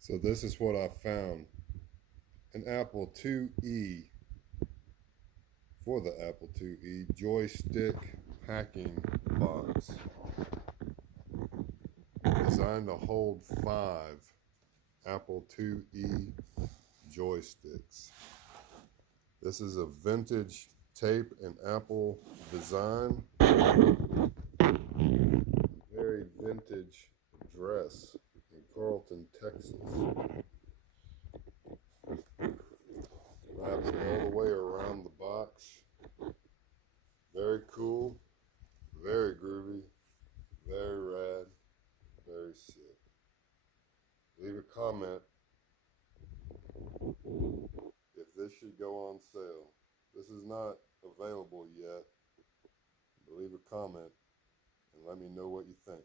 So this is what I found. An Apple IIe for the Apple IIe Joystick packing box. Designed to hold 5 Apple IIe joysticks. This is a vintage tape and Apple design. Very vintage dress in Carlton, Texas. Wraps all the way around the box. Very cool, very groovy, very rad, very sick. Leave a comment if this should go on sale. This is not available yet, but leave a comment and let me know what you think.